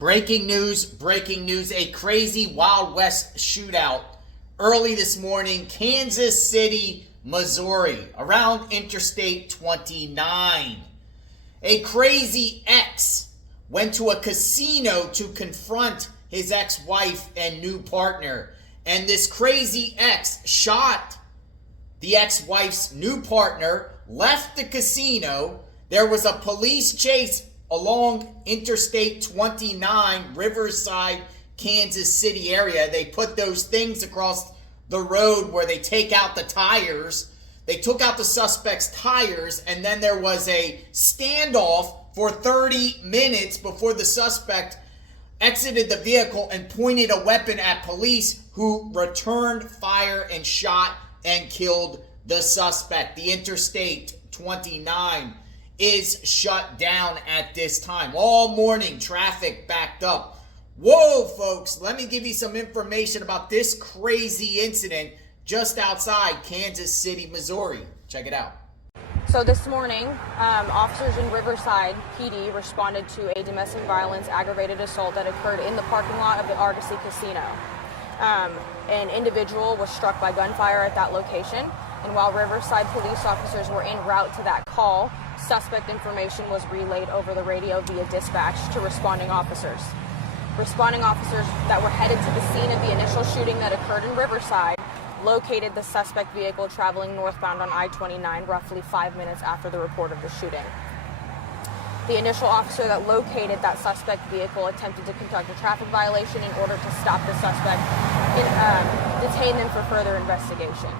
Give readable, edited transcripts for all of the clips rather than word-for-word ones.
Breaking news, a crazy Wild West shootout early this morning, Kansas City, Missouri, around Interstate 29. A crazy ex went to a casino to confront his ex-wife and new partner, and this crazy ex shot the ex-wife's new partner, left the casino. There was a police chase along Interstate 29, Riverside, Kansas City area. They put those things across the road where they take out the tires. They took out the suspect's tires, and then there was a standoff for 30 minutes before the suspect exited the vehicle and pointed a weapon at police, who returned fire and shot and killed the suspect. The Interstate 29 is shut down at this time. All morning, traffic backed up. Whoa, folks, let me give you some information about this crazy incident just outside Kansas City, Missouri. Check it out. So this morning, officers in Riverside PD responded to a domestic violence aggravated assault that occurred in the parking lot of the Argosy Casino. An individual was struck by gunfire at that location, and while Riverside police officers were en route to that call, suspect information was relayed over the radio via dispatch to responding officers. Responding officers that were headed to the scene of the initial shooting that occurred in Riverside located the suspect vehicle traveling northbound on I-29 roughly 5 minutes after the report of the shooting. The initial officer that located that suspect vehicle attempted to conduct a traffic violation in order to stop the suspect and detain them for further investigation.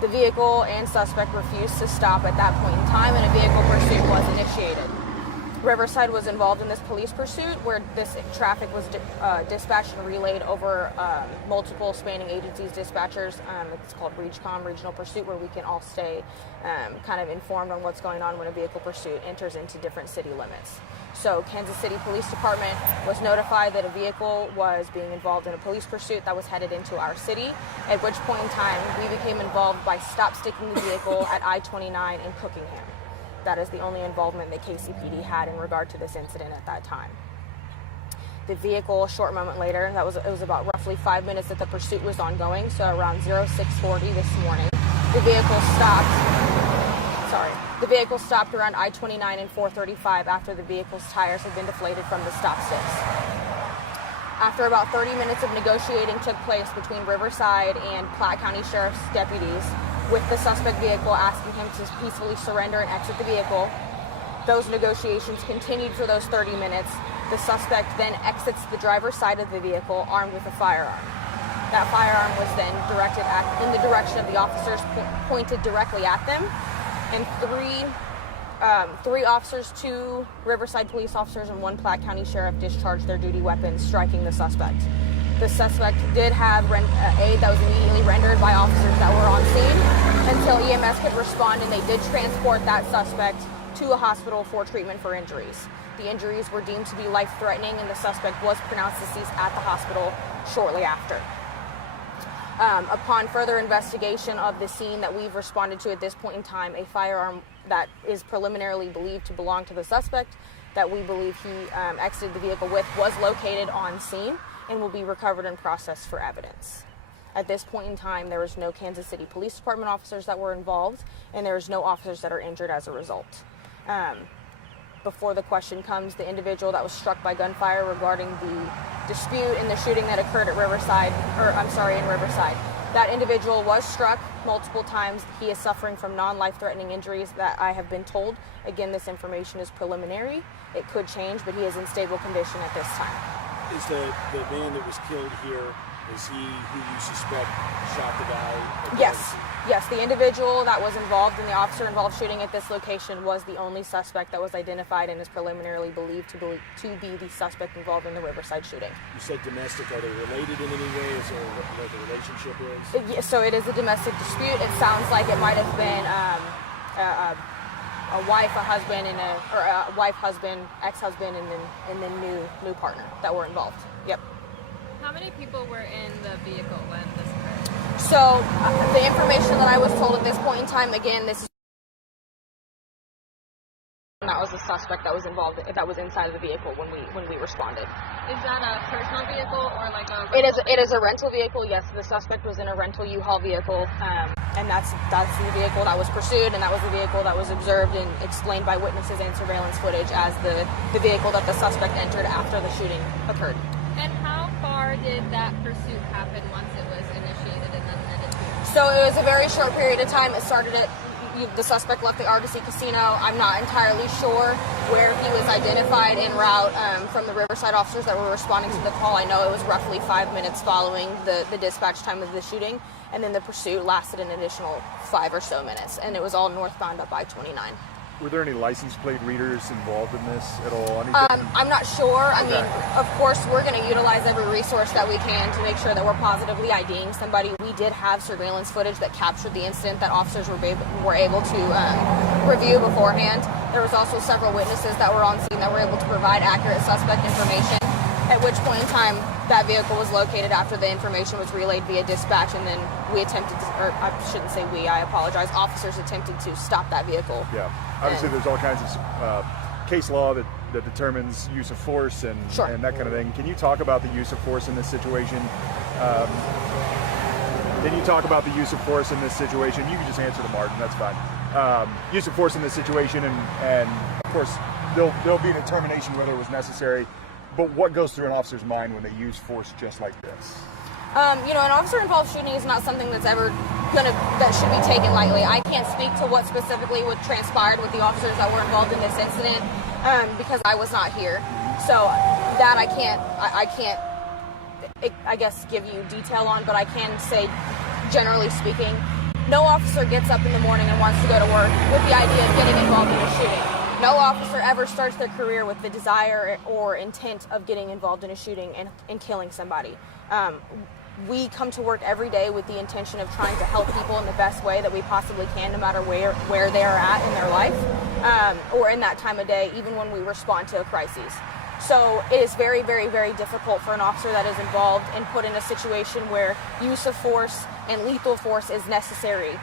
The vehicle and suspect refused to stop at that point in time, and a vehicle pursuit was initiated. Riverside was involved in this police pursuit where this traffic was dispatched and relayed over multiple spanning agencies, dispatchers. It's called REACHCOM, Regional Pursuit, where we can all stay kind of informed on what's going on when a vehicle pursuit enters into different city limits. So Kansas City Police Department was notified that a vehicle was being involved in a police pursuit that was headed into our city, at which point in time we became involved by stop-sticking the vehicle at I-29 in Cookingham. That is the only involvement that KCPD had in regard to this incident at that time. The vehicle, a short moment later, it was about roughly 5 minutes that the pursuit was ongoing, so around 0640 this morning, the vehicle stopped around I-29 and 435 after the vehicle's tires had been deflated from the stop sticks. After about 30 minutes of negotiating took place between Riverside and Platte County Sheriff's deputies, with the suspect vehicle asking him to peacefully surrender and exit the vehicle. Those negotiations continued for those 30 minutes. The suspect then exits the driver's side of the vehicle armed with a firearm. That firearm was then directed in the direction of the officers, pointed directly at them, and three officers, 2 Riverside police officers and 1 Platte County sheriff discharged their duty weapons, striking the suspect. The suspect did have aid that was immediately rendered by officers that were on scene until EMS could respond, and they did transport that suspect to a hospital for treatment for injuries. The injuries were deemed to be life-threatening, and the suspect was pronounced deceased at the hospital shortly after. Upon further investigation of the scene that we've responded to at this point in time, a firearm that is preliminarily believed to belong to the suspect, that we believe he exited the vehicle with, was located on scene and will be recovered and processed for evidence. At this point in time, there is no Kansas City Police Department officers that were involved, and there is no officers that are injured as a result. Before the question comes, the individual that was struck by gunfire regarding the dispute in the shooting that occurred at in Riverside. That individual was struck multiple times. He is suffering from non-life-threatening injuries that I have been told. Again, this information is preliminary. It could change, but he is in stable condition at this time. Is the man that was killed here, is he who you suspect shot the guy? Yes, the individual that was involved in the officer-involved shooting at this location was the only suspect that was identified and is preliminarily believed to be the suspect involved in the Riverside shooting. You said domestic. Are they related in any way? Is there what the relationship is? So it is a domestic dispute. It sounds like it might have been a wife, a husband, and a wife, husband, ex-husband, and then new partner that were involved. Yep. How many people were in the vehicle when this occurred? So the information that I was told at this point in time, again, that was the suspect that was involved, that was inside of the vehicle when we responded. Is that a personal vehicle or like a? It is a rental vehicle. Yes, the suspect was in a rental U-Haul vehicle, and that's the vehicle that was pursued, and that was the vehicle that was observed and explained by witnesses and surveillance footage as the vehicle that the suspect entered after the shooting occurred. And how far did that pursuit happen once it was initiated and then ended? So it was a very short period of time. It started at the suspect left the Argosy Casino. I'm not entirely sure where he was identified en route from the Riverside officers that were responding to the call. I know it was roughly 5 minutes following the dispatch time of the shooting, and then the pursuit lasted an additional 5 or so minutes, and it was all northbound up I-29. Were there any license plate readers involved in this at all? I'm not sure. I mean, of course, we're going to utilize every resource that we can to make sure that we're positively IDing somebody. We did have surveillance footage that captured the incident that officers were able to review beforehand. There was also several witnesses that were on scene that were able to provide accurate suspect information, at which point in time that vehicle was located after the information was relayed via dispatch, and then we attempted to, or I shouldn't say we, I apologize, officers attempted to stop that vehicle. Yeah, obviously there's all kinds of case law that determines use of force and that kind of thing. Can you talk about the use of force in this situation? You can just answer to Martin, that's fine. Use of force in this situation, and of course there'll be a determination whether it was necessary. But what goes through an officer's mind when they use force just like this? An officer-involved shooting is not something that should be taken lightly. I can't speak to what specifically transpired with the officers that were involved in this incident because I was not here. So that I can't, I guess, give you detail on, but I can say, generally speaking, no officer gets up in the morning and wants to go to work with the idea of getting involved in a shooting. No officer ever starts their career with the desire or intent of getting involved in a shooting and killing somebody. We come to work every day with the intention of trying to help people in the best way that we possibly can, no matter where they are at in their life or in that time of day, even when we respond to a crisis. So it is very, very, very difficult for an officer that is involved and put in a situation where use of force and lethal force is necessary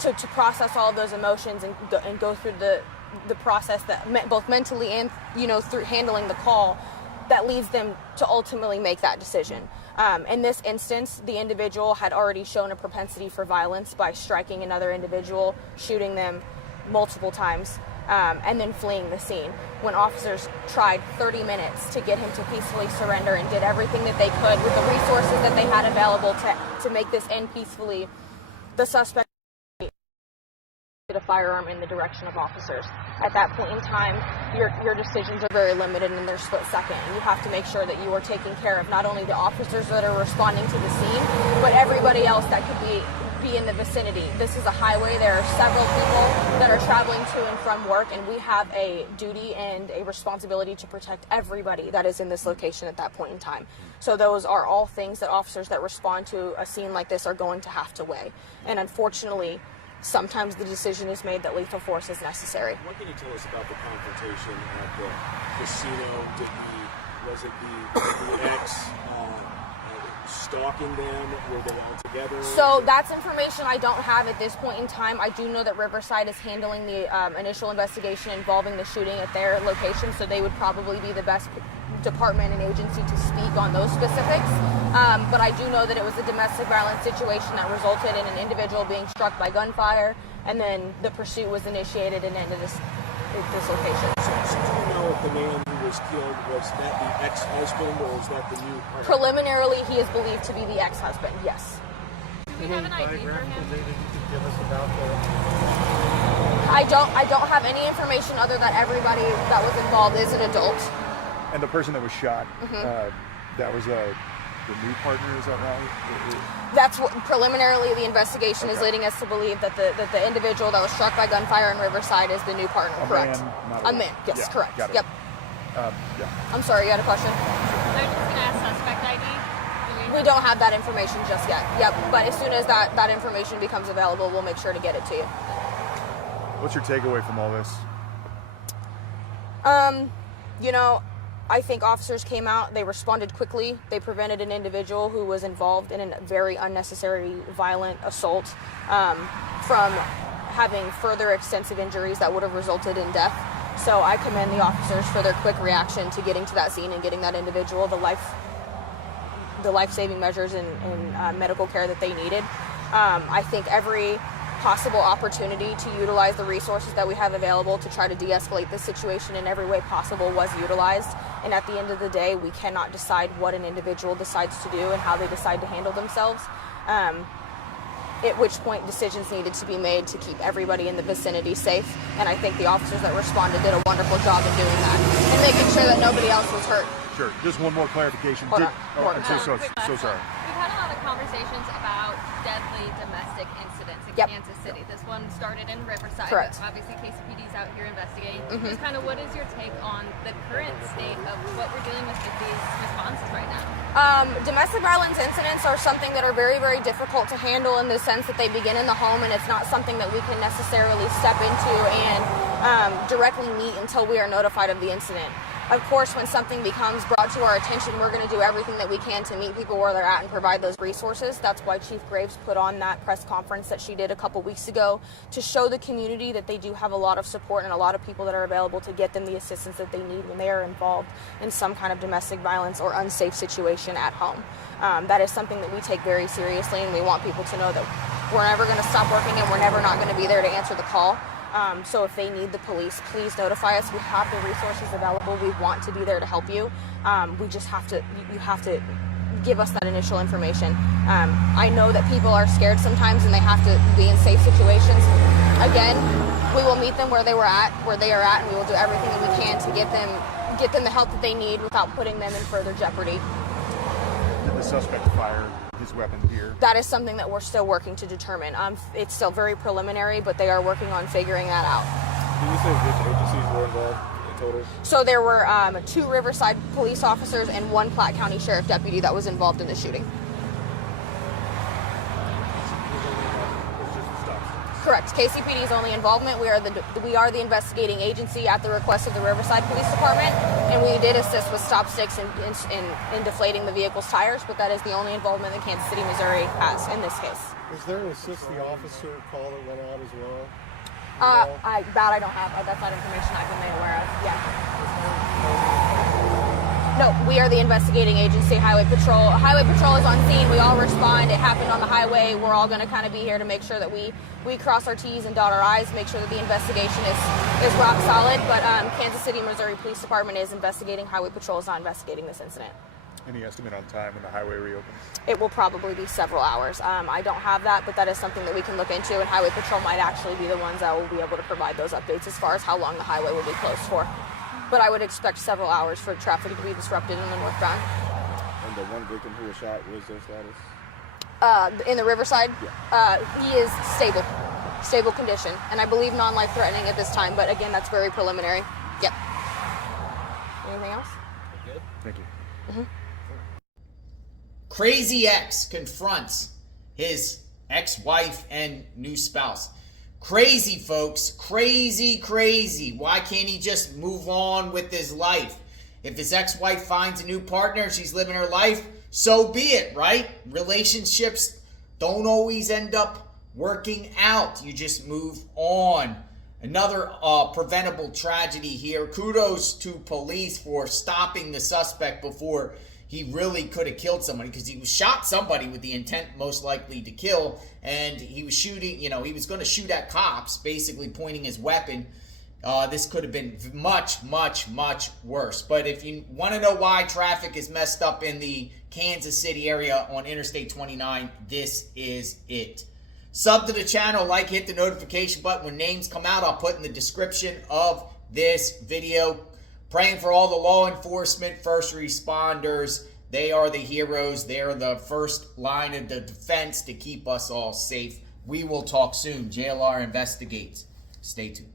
to process all of those emotions and go through the process that both mentally and through handling the call that leads them to ultimately make that decision. In this instance, the individual had already shown a propensity for violence by striking another individual, shooting them multiple times, and then fleeing the scene. When officers tried 30 minutes to get him to peacefully surrender and did everything that they could with the resources that they had available to make this end peacefully, the suspect a firearm in the direction of officers. At that point in time, your decisions are very limited and they're split second. And you have to make sure that you are taking care of not only the officers that are responding to the scene, but everybody else that could be in the vicinity. This is a highway. There are several people that are traveling to and from work, and we have a duty and a responsibility to protect everybody that is in this location at that point in time. So those are all things that officers that respond to a scene like this are going to have to weigh. And unfortunately, sometimes the decision is made that lethal force is necessary. What can you tell us about the confrontation at the casino? Was it the ex stalking them? Were they all together? So that's information I don't have at this point in time. I do know that Riverside is handling the initial investigation involving the shooting at their location, so they would probably be the best department and agency to speak on those specifics. But I do know that it was a domestic violence situation that resulted in an individual being struck by gunfire, and then the pursuit was initiated and ended this location. So do you know if the man who was killed, was that the ex-husband or is that the new partner? Preliminarily, he is believed to be the ex-husband, yes. Do we have an ID for him? I don't have any information other than everybody that was involved is an adult. And the person that was shot, that was the new partner, is that right? That's what preliminarily the investigation is leading us to believe that the individual that was struck by gunfire in Riverside is the new partner, correct? A man, yes, yeah, correct. Got it. Yep. I'm sorry, you had a question? They're just going to ask suspect ID? We don't have that information just yet. Yep, but as soon as that information becomes available, we'll make sure to get it to you. What's your takeaway from all this? I think officers came out, they responded quickly, they prevented an individual who was involved in a very unnecessary violent assault from having further extensive injuries that would have resulted in death. So I commend the officers for their quick reaction to getting to that scene and getting that individual the life-saving measures and medical care that they needed. I think every possible opportunity to utilize the resources that we have available to try to de-escalate this situation in every way possible was utilized. And at the end of the day, we cannot decide what an individual decides to do and how they decide to handle themselves. At which point decisions needed to be made to keep everybody in the vicinity safe. And I think the officers that responded did a wonderful job in doing that and making sure that nobody else was hurt. Sure. Just one more clarification. Hold on. I'm so sorry. We've had a lot of conversations about deadly domestic incidents in Yep. Kansas City. This one started in Riverside. Correct. Obviously, KCPD's out here investigating. Just kind of what is your take on the current state of what we're dealing with these responses right now? Domestic violence incidents are something that are very, very difficult to handle in the sense that they begin in the home, and it's not something that we can necessarily step into and directly meet until we are notified of the incident. Of course, when something becomes brought to our attention, we're going to do everything that we can to meet people where they're at and provide those resources. That's why Chief Graves put on that press conference that she did a couple weeks ago to show the community that they do have a lot of support and a lot of people that are available to get them the assistance that they need when they are involved in some kind of domestic violence or unsafe situation at home. That is something that we take very seriously, and we want people to know that we're never going to stop working and we're never not going to be there to answer the call. So if they need the police, please notify us. We have the resources available. We want to be there to help you. We just have to, you have to give us that initial information. I know that people are scared sometimes and they have to be in safe situations. Again, we will meet them where they are at, and we will do everything that we can to get them the help that they need without putting them in further jeopardy. Did the suspect fire his weapon here? That is something that we're still working to determine. It's still very preliminary, but they are working on figuring that out. Can you say which agencies were involved in total? So there were 2 Riverside police officers and 1 Platte County Sheriff deputy that was involved in the shooting. Correct. KCPD's only involvement. We are the investigating agency at the request of the Riverside Police Department, and we did assist with stop sticks in deflating the vehicle's tires, but that is the only involvement that Kansas City, Missouri has in this case. Was there an assist the officer call that went out as well? I don't have. That's not information I've been made aware of. Yeah. No, we are the investigating agency, Highway Patrol. Highway Patrol is on scene. We all respond. It happened on the highway. We're all going to kind of be here to make sure that we cross our T's and dot our I's, make sure that the investigation is rock solid. But Kansas City, Missouri Police Department is investigating. Highway Patrol is not investigating this incident. Any estimate on time when the highway reopens? It will probably be several hours. I don't have that, but that is something that we can look into, and Highway Patrol might actually be the ones that will be able to provide those updates as far as how long the highway will be closed for. But I would expect several hours for traffic to be disrupted in the northbound. And the one victim who was shot, what is their status? In the Riverside, he is stable condition, and I believe non-life threatening at this time, but again, that's very preliminary. Yep. Anything else? Good. Thank you. Mm-hmm. Crazy ex confronts his ex-wife and new spouse. Crazy, folks. Crazy, crazy. Why can't he just move on with his life? If his ex-wife finds a new partner, she's living her life, so be it, right? Relationships don't always end up working out. You just move on. Another preventable tragedy here. Kudos to police for stopping the suspect before he really could have killed somebody, because he shot somebody with the intent most likely to kill, and he was shooting, he was going to shoot at cops, basically pointing his weapon. This could have been much, much, much worse. But if you want to know why traffic is messed up in the Kansas City area on Interstate 29, this is it. Sub to the channel, hit the notification button. When names come out, I'll put in the description of this video. Praying for all the law enforcement, first responders. They are the heroes. They are the first line of the defense to keep us all safe. We will talk soon. JLR investigates. Stay tuned.